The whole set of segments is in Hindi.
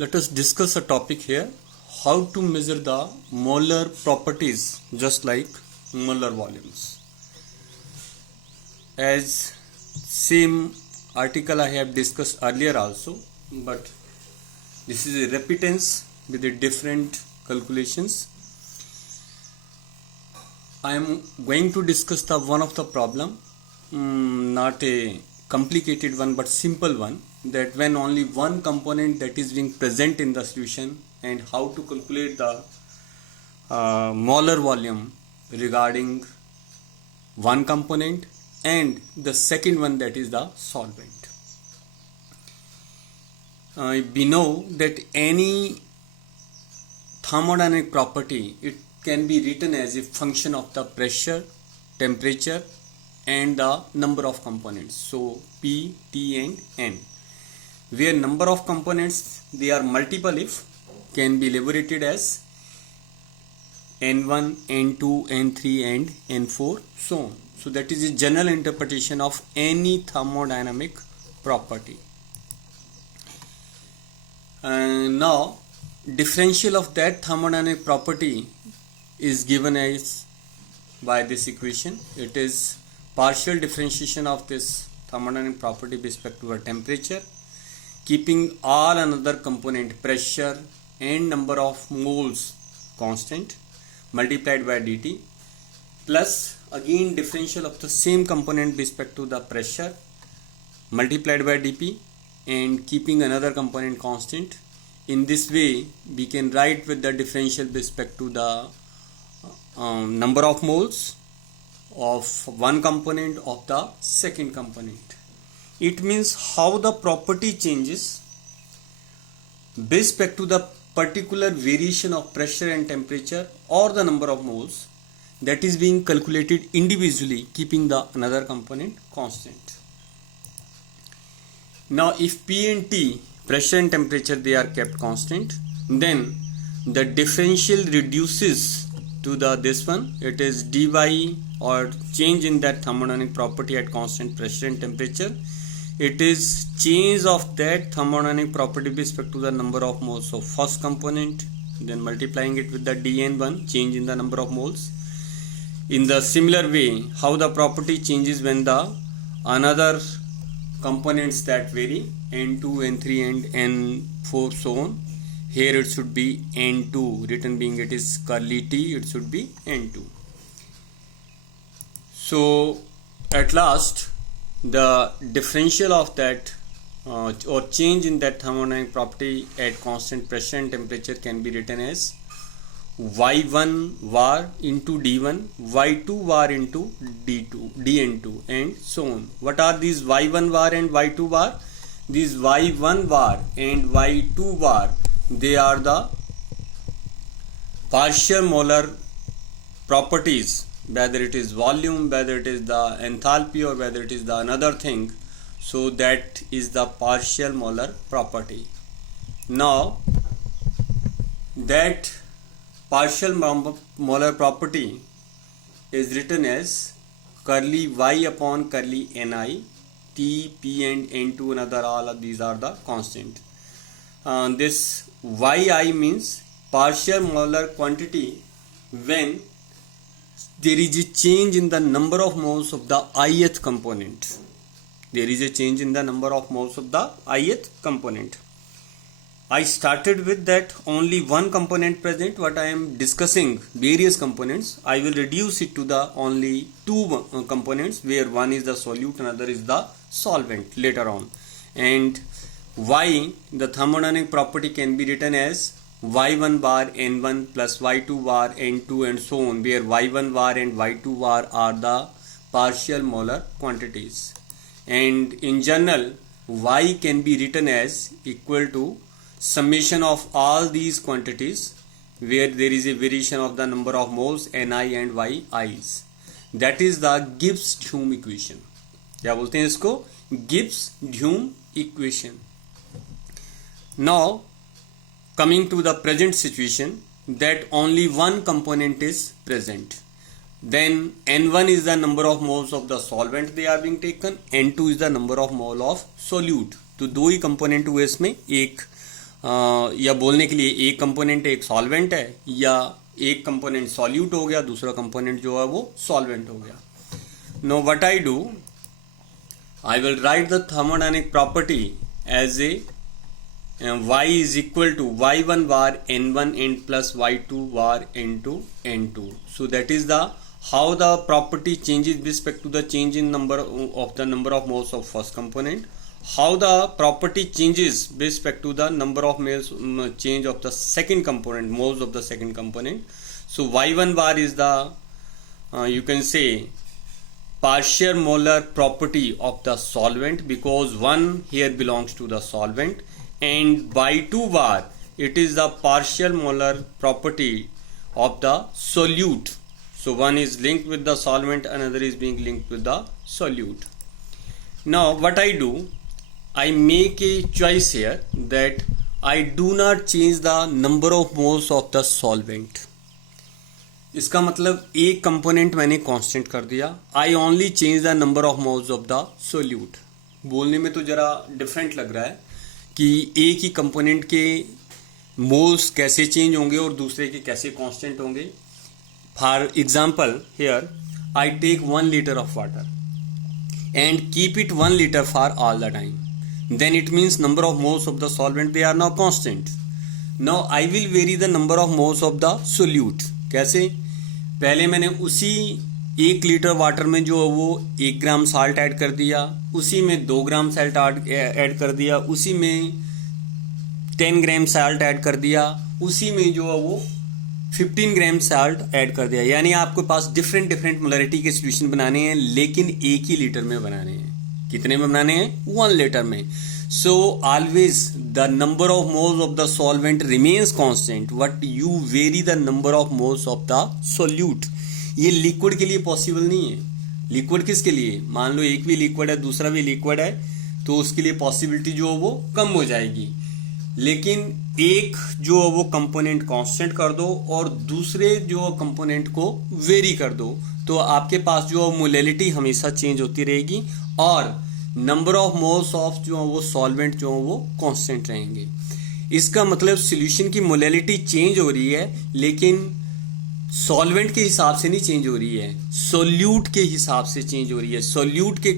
Let us discuss a topic here, how to measure the molar properties just like molar volumes. As same article I have discussed earlier also, but this is a repetence with the different calculations. I am going to discuss the one of the problem, not a complicated one but simple one, that when only one component that is being present in the solution and how to calculate the molar volume regarding one component and the second one, that is the solvent. We know that any thermodynamic property, it can be written as a function of the pressure, temperature and the number of components. So P, T and N. Where number of components, they are multiple if, can be elaborated as N1, N2, N3 and N4, so on. So that is a general interpretation of any thermodynamic property. Now differential of that thermodynamic property is given as by this equation. It is partial differentiation of this thermodynamic property with respect to a temperature, keeping all another component, pressure and number of moles constant, multiplied by dt, plus again differential of the same component with respect to the pressure, multiplied by dp and keeping another component constant. In this way we can write with the differential with respect to the number of moles of one component of the second component. It means how the property changes with respect to the particular variation of pressure and temperature or the number of moles, that is being calculated individually keeping the another component constant. Now if P and T, pressure and temperature, they are kept constant, then the differential reduces to the this one, it is dy, or change in that thermodynamic property at constant pressure and temperature. It is change of that thermodynamic property with respect to the number of moles of first component, then multiplying it with the dN1, change in the number of moles. In the similar way, how the property changes when the another components that vary, N2, N3 and N4, so on. Here it should be N2, written being it is curly T, it should be N2. So at last the differential of that or change in that thermodynamic property at constant pressure and temperature can be written as Y1 var into D1, Y2 var into D2, DN2 and so on. What are these Y1 var and Y2 var? These Y1 var and Y2 var, they are the partial molar properties, whether it is volume, whether it is the enthalpy or whether it is the another thing. So that is the partial molar property. Now that partial molar property is written as curly Y upon curly Ni, T, P and N2 another, all of these are the constant. This Yi means partial molar quantity when there is a change in the number of moles of the ith component. There is a change in the number of moles of the ith component. I started with that only one component present. What I am discussing various components, I will reduce it to the only two components, where one is the solute, another is the solvent later on. And Y, the thermodynamic property, can be written as Y1 bar N1 plus Y2 bar N2 and so on, where Y1 bar and Y2 bar are the partial molar quantities. And in general, Y can be written as equal to summation of all these quantities where there is a variation of the number of moles Ni and Yi's. That is the Gibbs-Duhem equation. क्या बोलते हैं इसको? Gibbs-Duhem equation. Now coming to the present situation, that only one component is present. Then N1 is the number of moles of the solvent they are being taken, N2 is the number of mole of solute. तो दो ही कंपोनेंट हुए इसमें, एक या बोलने के लिए एक कंपोनेंट एक सॉल्वेंट है, या एक कंपोनेंट सॉल्यूट हो गया, दूसरा कंपोनेंट जो है वो सॉल्वेंट हो गया. Know what I do, I will write the thermodynamic property as a y is equal to y1 var n1 n plus y2 var n2 n2. So that is the how the property changes with respect to the change in number of moles of first component. How the property changes with respect to the number of moles change of the second component, moles of the second component. So y1 var is the you can say partial molar property of the solvent, because 1 here belongs to the solvent, and y2 var it is the partial molar property of the solute. So one is linked with the solvent, another is being linked with the solute. Now what I do, I make a choice here that I do not change the number of moles of the solvent. इसका मतलब एक कंपोनेंट मैंने कांस्टेंट कर दिया. I only change the number of moles of the solute. बोलने में तो जरा डिफरेंट लग रहा है कि एक ही कंपोनेंट के मोल्स कैसे चेंज होंगे और दूसरे के कैसे कांस्टेंट होंगे. For example here I take 1 liter of water and keep it 1 liter for all the time. Then it means number of moles of the solvent they are now constant. Now I will vary the number of moles of the solute. कैसे? पहले मैंने उसी 1 liter वाटर में जो वो 1 ग्राम साल्ट ऐड कर दिया, उसी में 2 ग्राम साल्ट ऐड कर दिया, उसी में 10 ग्राम साल्ट ऐड कर दिया, उसी में जो है वो 15 ग्राम साल्ट ऐड कर दिया. यानी आपके पास डिफरेंट मोलरिटी के सोल्यूशन बनाने हैं, लेकिन एक ही लीटर में बनाने हैं. कितने में बनाने हैं? 1 liter में. So always the number of moles of the solvent remains constant, but you vary the number of moles of the solute. ये लिक्विड के लिए पॉसिबल नहीं है. लिक्विड किसके लिए? मान लो एक भी लिक्विड है, दूसरा भी लिक्विड है, तो उसके लिए पॉसिबिलिटी जो है वो कम हो जाएगी. लेकिन एक जो है वो कंपोनेंट कांस्टेंट कर दो और दूसरे जो कंपोनेंट को वेरी कर दो, तो आपके पास जो मोलैलिटी हमेशा चेंज होती रहेगी और नंबर ऑफ मोल्स ऑफ जो वो सॉल्वेंट जो वो कांस्टेंट रहेंगे. इसका मतलब सॉल्यूशन की मोलैलिटी चेंज हो रही है, लेकिन सॉल्वेंट के हिसाब से नहीं चेंज हो रही है, सोल्यूट के हिसाब से चेंज हो रही है. सोल्यूट के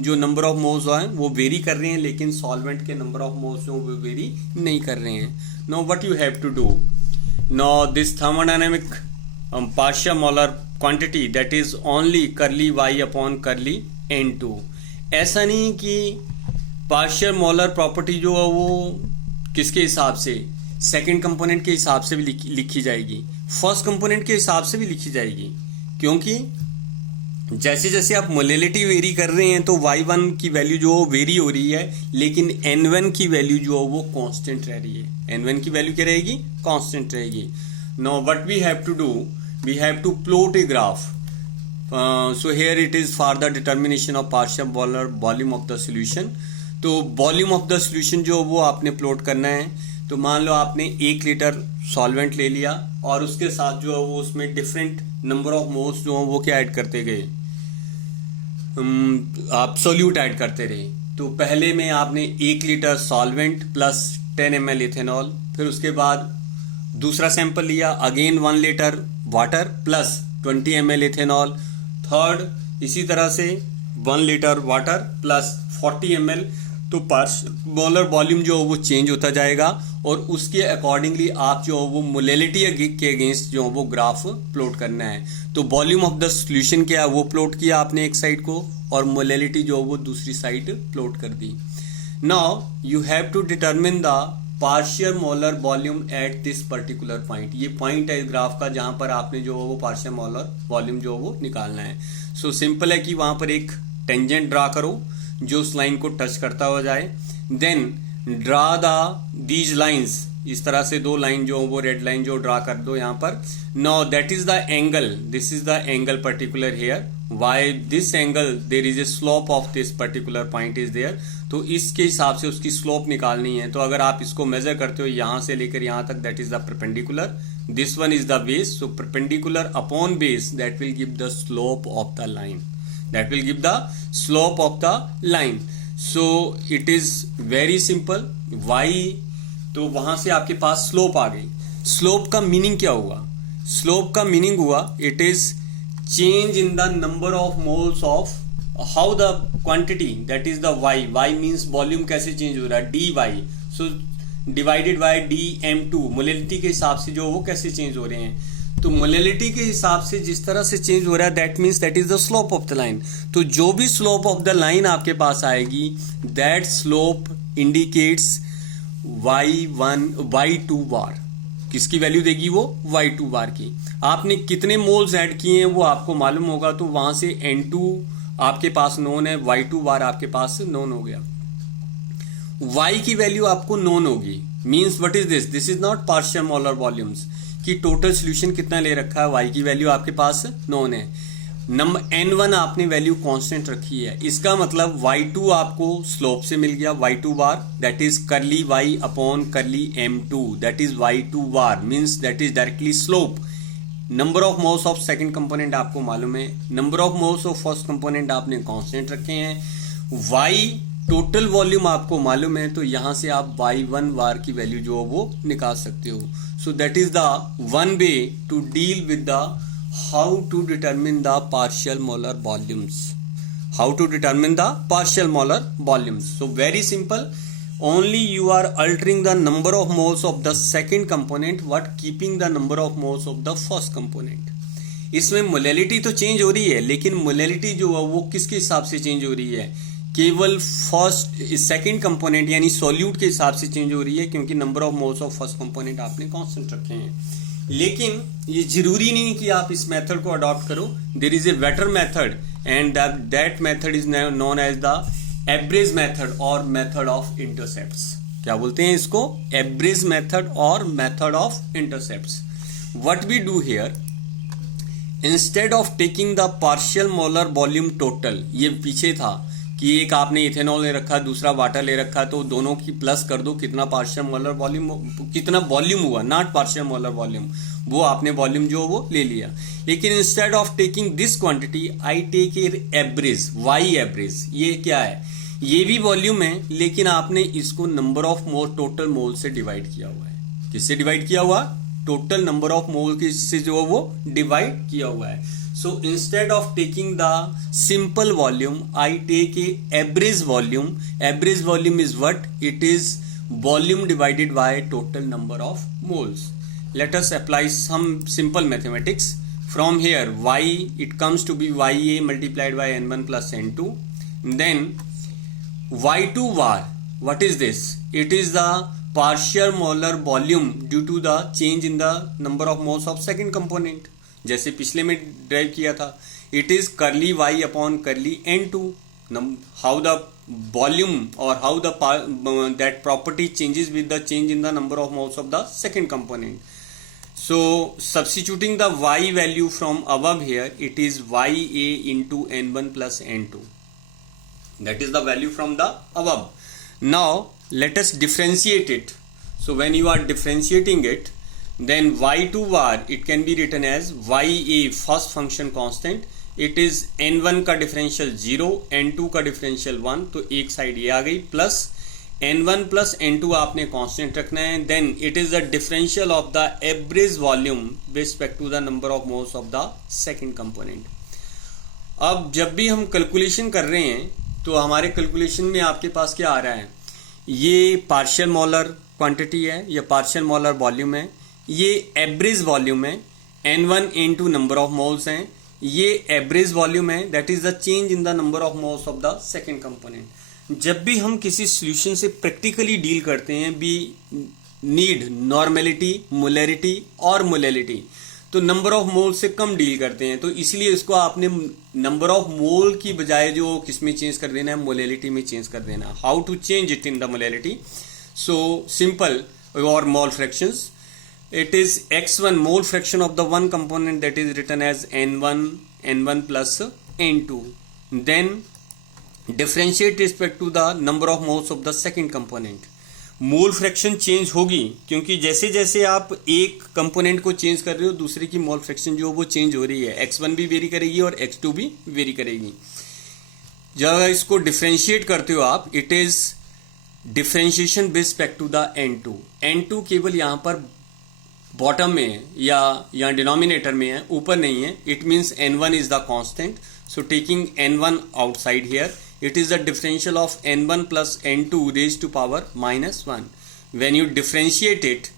जो नंबर ऑफ मोल्स हैं वो वेरी कर रहे हैं, लेकिन सॉल्वेंट के नंबर ऑफ मोल्स वो वेरी नहीं कर रहे हैं. Now what you have to do, now this thermodynamic partial molar quantity that is only curly y upon curly n2. ऐसा नहीं कि पार्शियल मोलर प्रॉपर्टी जो है वो किसके हिसाब से, सेकंड कंपोनेंट के हिसाब से भी लिखी जाएगी, फर्स्ट कंपोनेंट के हिसाब से भी लिखी जाएगी. क्योंकि जैसे जैसे आप मोलैलिटी वेरी कर रहे हैं तो y1 की वैल्यू जो वेरी हो रही है, लेकिन n1 की वैल्यू जो है वो कांस्टेंट रह रही है. n1 की वैल्यू क्या रहेगी? कांस्टेंट रहेगी. Now what we have to do, we have to plot a graph. So here it is for the determination of partial molar volume of the solution. तो वॉल्यूम ऑफ द सोल्यूशन जो वो आपने प्लॉट करना है. तो मान लो आपने 1 liter सॉल्वेंट ले लिया और उसके साथ जो है वो उसमें डिफरेंट नंबर ऑफ मोल्स जो वो क्या ऐड करते गए, आप सोल्यूट ऐड करते रहे. तो पहले में आपने 1 liter solvent plus 10 ml ethanol, फिर उसके बाद दूसरा सैंपल लिया, again 1 liter water plus 20 ml ethanol, third इसी तरह से 1 liter वाटर प्लस 40 ml. तो मोलर वॉल्यूम जो वो चेंज होता जाएगा और उसके अकॉर्डिंगली आप जो वो मोलैलिटी के अगेंस्ट जो वो ग्राफ प्लॉट करना है. तो वॉल्यूम ऑफ द सॉल्यूशन क्या है वो प्लॉट किया आपने एक साइड को और मोलैलिटी जो वो दूसरी साइड प्लॉट कर दी. Now you have to determine the partial molar volume at this particular point. ये पॉइंट है ग्राफ का जहां पर आपने जो वो पार्शियल मोलर वॉल्यूम जो वो निकालना है. सो सिंपल है कि वहां पर एक टेंजेंट ड्रा करो जो उस लाइन को टच करता हो जाए. देन ड्रा दीज लाइंस, इस तरह से 2 लाइन जो वो रेड लाइन जो ड्रा कर दो यहाँ पर. Now that is the angle, this is the angle particular here. Why this angle, there is a slope of this particular point is there. तो इसके हिसाब से उसकी स्लोप निकालनी है. तो अगर आप इसको मेजर करते हो यहां से लेकर यहां तक, that is the perpendicular. This one is the base. So perpendicular upon base, that will give the slope of the line. That will give the slope of the line. So it is very simple. Y तो वहां से आपके पास स्लोप आ गई। स्लोप का मीनिंग क्या हुआ? स्लोप का मीनिंग हुआ it is change in the number of moles of how the quantity that is the y. Y means volume कैसे चेंज हो रहा है, d y, so divided by dm2, molality के हिसाब से जो वो कैसे चेंज हो रहे हैं। तो मोलेलिटी के हिसाब से जिस तरह से चेंज हो रहा है that means that is the slope of the line. तो जो भी स्लोप ऑफ द लाइन आपके पास आएगी that slope indicates y1 y2 बार। किसकी वैल्यू देगी वो? y2 बार की। आपने कितने मोल्स ऐड किए हैं वो आपको मालूम होगा, तो वहां से n2 आपके पास नोन है, y2 बार आपके पास नोन हो गया। y की वैल्यू आपको नोन होगी, means what is this? This is not partial molar volumes कि टोटल सॉल्यूशन कितना ले रखा है, y की वैल्यू आपके पास नोन है। नंबर n1 आपने वैल्यू कांस्टेंट रखी है, इसका मतलब y2 आपको स्लोप से मिल गया, y2 bar that is curly y upon करली m2 that is y2 bar, means that is directly slope. Number of moles of second component आपको मालूम है, number of moles of first component आपने कांस्टेंट रखे हैं, y टोटल वॉल्यूम आपको मालूम है, तो यहां से आप y1 बार की वैल्यू जो वो निकाल सकते हो। So that is the one way to deal with the how to determine the partial molar volumes. How to determine the partial molar volumes? So very simple, only you are altering the number of moles of the second component but keeping the number of moles of the first component. इसमें मोलेलिटी तो चेंज हो रही है, लेकिन मोलेलिटी जो है वो किसके हिसाब से चेंज हो रही है? केवल फर्स्ट सेकंड कंपोनेंट यानी सॉल्यूट के हिसाब से चेंज हो रही है, क्योंकि number of moles of first component आपने कांस्टेंट रखे हैं। लेकिन ये जरूरी नहीं कि आप इस मेथड को अडॉप्ट करो। There is a better method and that method is known as the average method और मेथड ऑफ इंटरसेप्ट्स। क्या बोलते हैं इसको? एवरेज मेथड और method of intercepts. What we do here, instead of taking the partial molar volume total, ये पीछे था कि एक आपने इथेनॉल ले रखा, दूसरा वाटर ले रखा, तो दोनों की प्लस कर दो, कितना पार्शियल मोलर वॉल्यूम, कितना वॉल्यूम हुआ, नॉट पार्शियल मोलर वॉल्यूम, वो आपने वॉल्यूम जो वो ले लिया। लेकिन instead of taking this quantity I take a average, y average. ये क्या है? ये भी वॉल्यूम है, लेकिन आपने इसको number of mole, total mole से डिवाइड किया हुआ है। किससे डिवाइड किया हुआ? टोटल नंबर ऑफ मोल से जो वो डिवाइड किया हुआ है। So instead of taking the simple volume, I take a average volume. Average volume is what? It is volume divided by total number of moles. Let us apply some simple mathematics. From here, y, it comes to be ya multiplied by n1 plus n2. Then y2 var, what is this? It is the partial molar volume due to the change in the number of moles of second component. जैसे पिछले में ड्राइव किया था, it is curly y upon curly n2, how the volume और how the that property changes with the change in the number of moles of the second component. So substituting the y value from above here, it is ya into n1 plus n2, that is the value from the above. Now let us differentiate it. So when you are differentiating it, then y2 var it can be written as ya first function constant, it is n1 का डिफरेंशियल 0, n2 का डिफरेंशियल 1, तो एक साइड ये आ गई, प्लस n1 प्लस n2 आपने कांस्टेंट रखना है। Then it is the differential of the average volume with respect to the number of moles of the second component. अब जब भी हम कैलकुलेशन कर रहे हैं तो हमारे कैलकुलेशन में आपके पास क्या आ रहा है? ये पार्शियल मोलर क्वांटिटी है, ये पार्शियल मोलर वॉल्यूम है, ये एवरेज वॉल्यूम है, n1 n2 number of moles हैं, ये एवरेज वॉल्यूम है, that is the change in the number of moles of the second component. जब भी हम किसी सॉल्यूशन से प्रैक्टिकली डील करते हैं, वी नीड नॉर्मेलिटी, मोलैरिटी और मोलैलिटी, तो नंबर ऑफ मोल से कम डील करते हैं, तो इसलिए इसको आपने नंबर ऑफ मोल की बजाय जो किसमें चेंज कर देना है, मोलैलिटी में चेंज कर देना। How to change it in the molality? So simple, और mole fractions, it is x1 mole fraction of the one component, that is written as n1 plus n2. Then differentiate respect to the number of moles of the second component. Mole fraction change होगी, क्योंकि जैसे जैसे आप एक कंपोनेंट को चेंज कर रहे हो, दूसरे की मोल फ्रैक्शन जो वो चेंज हो रही है, x1 भी वेरी करेगी और x2 भी वेरी करेगी। जब इसको डिफरेंशिएट करते हो आप, it is differentiation with respect to the n2। n2 केवल यहाँ पर बॉटम में है या डिनोमिनेटर में है, ऊपर नहीं है। It means n1 is the constant, so taking n1 outside here, it is the differential of n1 plus n2 raised to power minus 1. When you differentiate it,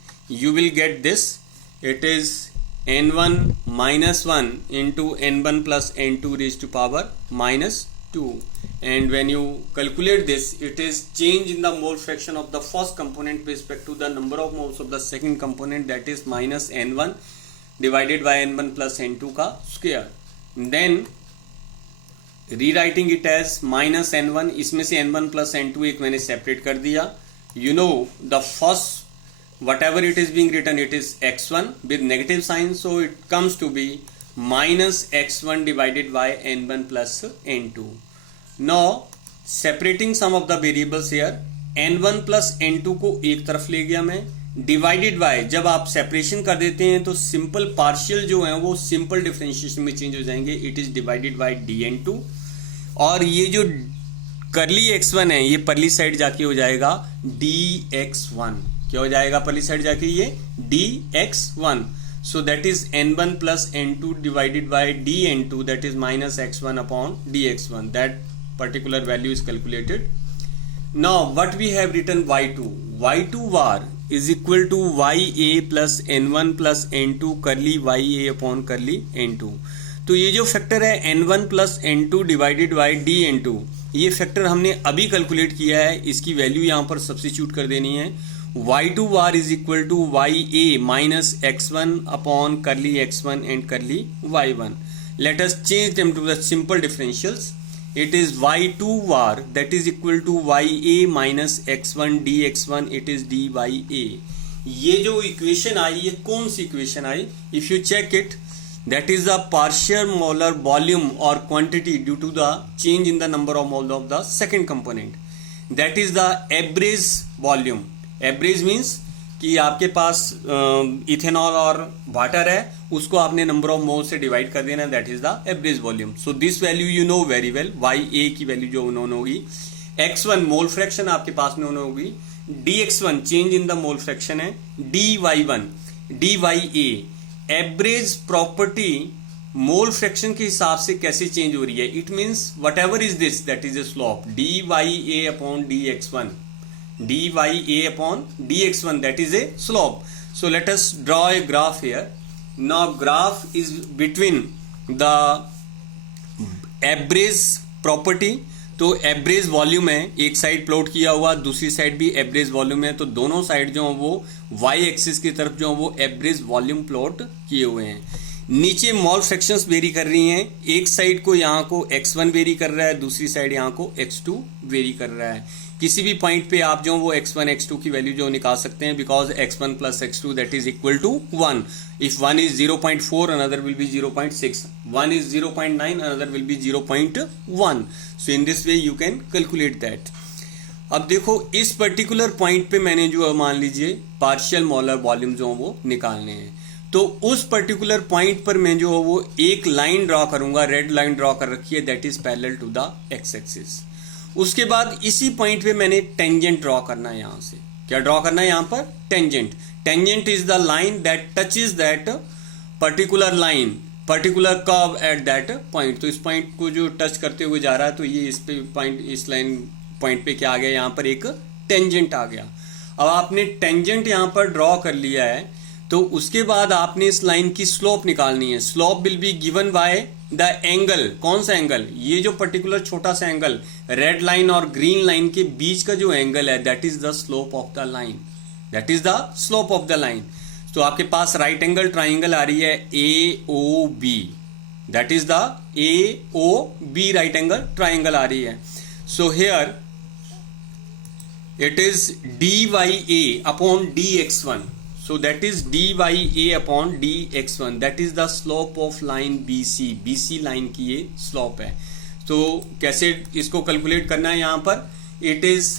you will get this. It is n1 minus 1 into n1 plus n2 raised to power minus 2. And when you calculate this, it is change in the mole fraction of the first component with respect to the number of moles of the second component, that is minus n1 divided by n1 plus n2 का square. Then rewriting it as minus n1, इसमें से n1 प्लस n2 एक मैंने सेपरेट कर दिया। You know the first whatever it is being written, it is x1 with negative sign, so it comes to be minus x1 divided by n1 plus n2। Now separating some of the variables here, n1 plus n2 को एक तरफ ले गया मैं, डिवाइडेड बाय, जब आप सेपरेशन कर देते हैं तो सिंपल पार्शियल जो है वो सिंपल डिफरेंशिएशन में चेंज हो जाएंगे। It is divided by dn2, और ये जो करली x1 है ये परली साइड जाके हो जाएगा dx1। क्या हो जाएगा परली साइड जाके? ये dx1। So that is n1 plus n2 divided by dn2, that is minus x1 upon dx1। That particular value is calculated. Now what we have written y2 var is equal to ya plus n1 plus n2 curly ya upon curly n2। तो ये जो फैक्टर है n1 plus n2 divided by dn2, ये फैक्टर हमने अभी कैलकुलेट किया है, इसकी वैल्यू यहां पर सब्स्टिट्यूट कर देनी है। y2 var is equal to ya minus x1 upon curly x1 and curly y1। Let us change them to the simple differentials. It is y2 var that is equal to ya minus x1 dx1, it is dya। ये जो इक्वेशन आई, ये कौन सी इक्वेशन आई? If you check it, that is the partial molar volume or quantity due to the change in the number of moles of the second component, that is the average volume। average means कि आपके पास इथेनॉल और वाटर है, उसको आपने नंबर ऑफ मोल से डिवाइड कर देना, that is the average volume. So this value you know very well, ya की वैल्यू जो उन्होंने होगी, x1 मोल फ्रैक्शन आपके पास में उन्होंने होगी, dx1 change in the mole fraction है, dy1 dya average property mole fraction के हिसाब से कैसे चेंज हो रही है। It means what ever is this, that is a slope, dya upon dx1, dya upon dx1, that is a slope। So let us draw a graph here। Now graph is between the average property, तो एवरेज वॉल्यूम है, एक साइड प्लॉट किया हुआ, दूसरी साइड भी एवरेज वॉल्यूम है, तो दोनों साइड जो है वो वाई एक्सिस की तरफ जो है वो एवरेज वॉल्यूम प्लॉट किए हुए हैं। नीचे मॉल फ्रैक्शंस वेरी कर रही हैं, एक साइड को यहाँ को x1 वेरी कर रहा है, दूसरी साइड यहाँ को x2 वेरी कर रहा है। किसी भी पॉइंट पे आप जो वो x1 x2 की वैल्यू जो निकाल सकते हैं, because x1 plus x2 that is equal to 1। If 1 is 0.4 another will be 0.6, 1 is 0.9 another will be 0.1। So in this way you can calculate that. अब देखो इस पर्टिकुलर पॉइंट पे मैंने जो मान लीजिए पार्शियल मोलर वॉल्यूम जो वो निकालने हैं, तो उस पर्टिकुलर पॉइंट पर मैं जो वो एक लाइन ड्रॉ करूंगा, रेड लाइन ड्रॉ कर रखी है, that is parallel to the x axis. उसके बाद इसी पॉइंट पे मैंने टेंजेंट ड्रॉ करना है। यहां से क्या ड्रॉ करना है? यहां पर tangent. Tangent is the line that touches that particular line, particular curve at that point. तो इस पॉइंट को जो टच करते हुए जा रहा है, तो ये इस पे पॉइंट, इस लाइन पॉइंट पे क्या आ गया? यहां पर एक टेंजेंट आ गया। अब आपने टेंजेंट यहां पर ड्रॉ कर लिया है, तो उसके बाद आपने इस लाइन की स्लोप निकालनी है। Slope will be given by the angle. कौन सा एंगल? ये जो पर्टिकुलर छोटा सा एंगल रेड लाइन और ग्रीन लाइन के बीच का जो एंगल है, that is the slope of the line, that is the slope of the line. तो आपके पास राइट एंगल ट्राइंगल आ रही है AOB, that is the AOB right angle triangle आ रही है। So here it is dya upon dx1, so that is dya upon dx1, that is the slope of line BC line की ये स्लोप है। तो कैसे इसको कैलकुलेट करना है? यहां पर it is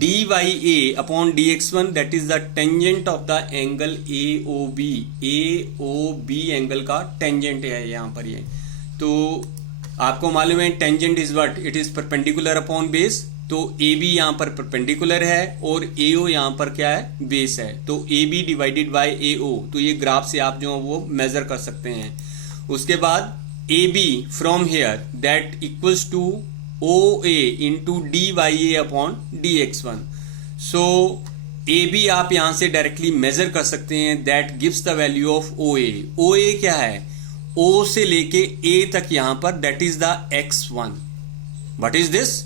dya upon dx1, that is the tangent of the angle AOB। AOB angle का टेंजेंट है यहां पर ये। तो आपको मालूम है tangent is what? It is perpendicular upon base. तो ए बी यहाँ पर परपेंडिकुलर है और ए ओ यहाँ पर क्या है, बेस है, तो ए बी डिवाइडेड बाई ए ओ, तो ये ग्राफ से आप जो वो मेजर कर सकते हैं। उसके बाद A B from here that equals to O A into D Y A upon D X one. So A B आप यहां से डायरेक्टली मेजर कर सकते हैं, that gives the value of O A. O A क्या है, ओ से लेके ए तक यहां पर, that is the X one. What is this,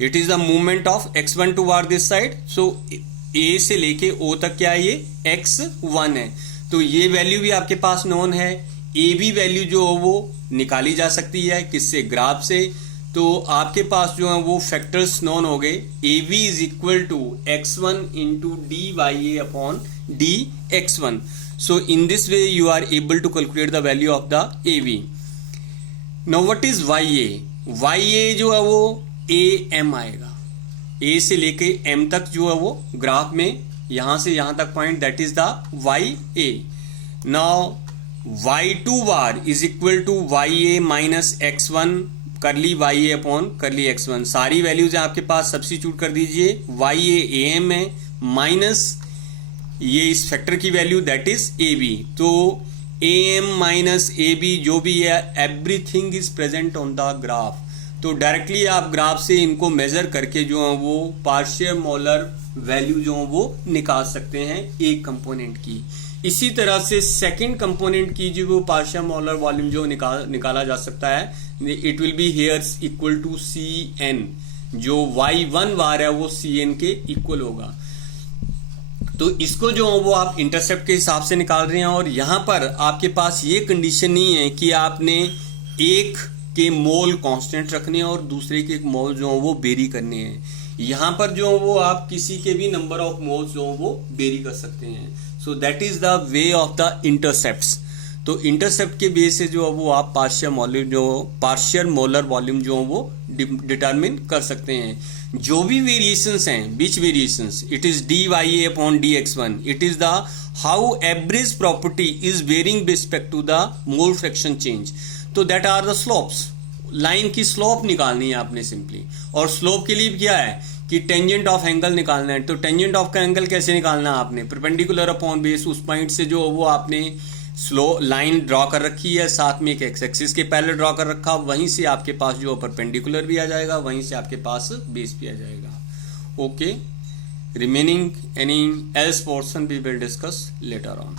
it is the movement of X one toward this side. So ए से लेके ओ तक क्या है, ये एक्स वन है। तो ये वैल्यू भी आपके पास नोन है। ए बी वैल्यू जो है वो निकाली जा सकती है, किससे, ग्राफ से। तो आपके पास जो है वो फैक्टर्स नोन हो गए, A B is equal to X one into D Y A upon D X one. So in this way you are able to calculate the value of the A B. Now what is Y A, Y A जो है वो ए एम आएगा, ए से लेके एम तक जो है वो ग्राफ में यहां से यहां तक point, that is the Y A. Now y2 bar is equal to Y A minus X one curly Y A upon curly X one. सारी वैल्यूज आपके पास सब्स्टिट्यूट कर दीजिए, वाई ए एम है माइनस ये इस फैक्टर की value that is A B. तो A M minus A B जो भी है, everything is present on the graph. तो डायरेक्टली आप ग्राफ से इनको मेजर करके जो है वो पार्शियल मोलर वैल्यू जो है वो निकाल सकते हैं एक कंपोनेंट की। इसी तरह से सेकंड कंपोनेंट की जो वो पार्शियल मोलर वॉल्यूम जो निकाला जा सकता है, it will be here equal to C N. जो y1 बार है वो सी एन के इक्वल होगा। तो इसको जो वो आप इंटरसेप्ट के हिसाब से निकाल रहे हैं, और यहां पर आपके पास ये कंडीशन नहीं है कि आपने एक के मोल कांस्टेंट रखने हैं और दूसरे के मोल जो वो वेरी करने हैं। यहां पर जो वो आप किसी के भी नंबर ऑफ मोल्स जो वो वेरी कर सकते हैं। सो that is the way of the intercepts. तो इंटरसेप्ट के बेस से जो वो आप पार्शियल मोलर वॉल्यूम जो वो डिटरमिन कर सकते हैं। जो भी वेरिएशंस हैं, which variations, it is D Y A upon D X one, it is the how average property is varying respect to the mole fraction change. तो that are the slopes. Line की स्लोप निकालनी है आपने सिंपली, और स्लोप के लिए क्या है कि टेंजेंट ऑफ एंगल निकालना है। तो टेंजेंट ऑफ का एंगल कैसे निकालना है, आपने परपेंडिकुलर अपॉन बेस, उस पॉइंट से जो वो आपने स्लो लाइन ड्रॉ कर रखी है, साथ में एक एक्स एक्सिस के पैरेलल ड्रॉ कर रखा, वहीं से आपके पास जो परपेंडिकुलर भी आ जाएगा, वहीं से आपके पास बेस भी आ जाएगा। Okay, remaining any else portion we will discuss later on.